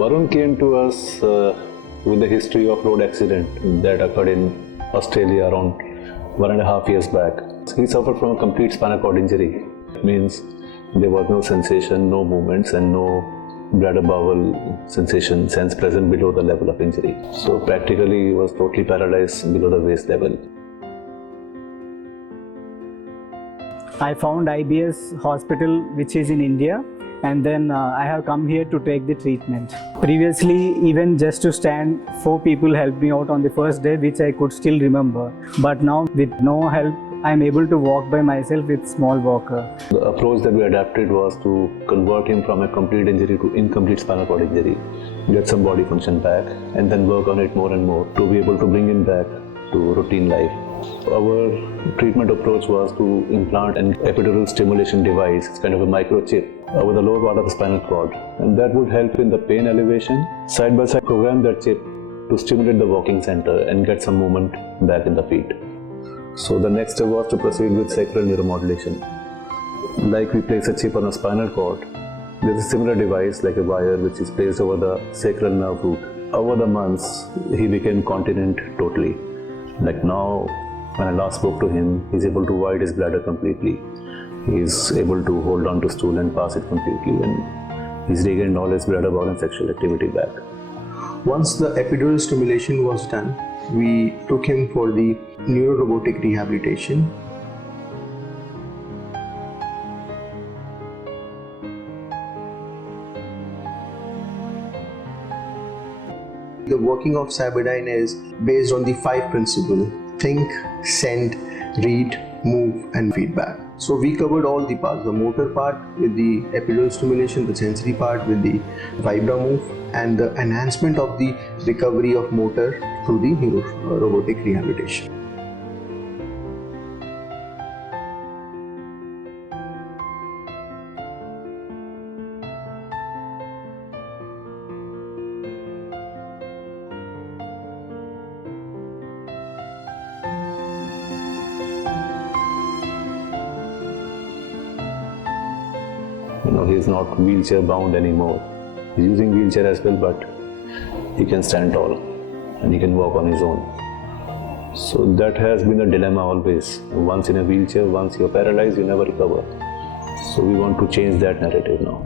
Varun came to us with the history of road accident that occurred in Australia around 1.5 years back. He suffered from a complete spinal cord injury. It means there was no sensation, no movements, and no bladder bowel sensation sense present below the level of injury. So practically he was totally paralyzed below the waist level. I found IBS hospital which is in India, and then I have come here to take the treatment. Previously, even just to stand, 4 people helped me out on the first day, which I could still remember. But now with no help, I am able to walk by myself with small walker. The approach that we adapted was to convert him from a complete injury to incomplete spinal cord injury, get some body function back, and then work on it more and more to be able to bring him back to routine life. Our treatment approach was to implant an epidural stimulation device, it's kind of a microchip, over the lower part of the spinal cord, and that would help in the pain elevation. Side by side, program that chip to stimulate the walking center and get some movement back in the feet. So the next step was to proceed with sacral neuromodulation. Like we place a chip on a spinal cord, there's a similar device like a wire which is placed over the sacral nerve root. Over the months, he became continent totally. Like now, when I last spoke to him, he's able to void his bladder completely. He's able to hold on to stool and pass it completely, and he's regained all his bladder bowel and sexual activity back. Once the epidural stimulation was done, we took him for the neurorobotic rehabilitation. The working of Cyberdyne is based on the 5 principles: think, send, read, move, and feedback. So we covered all the parts: the motor part with the epidural stimulation, the sensory part with the Vibra move, and the enhancement of the recovery of motor through the neurorobotic rehabilitation. He's not wheelchair bound anymore. He's using wheelchair as well, but he can stand tall and he can walk on his own. So that has been the dilemma always. Once in a wheelchair, once you're paralyzed, you never recover. So we want to change that narrative now.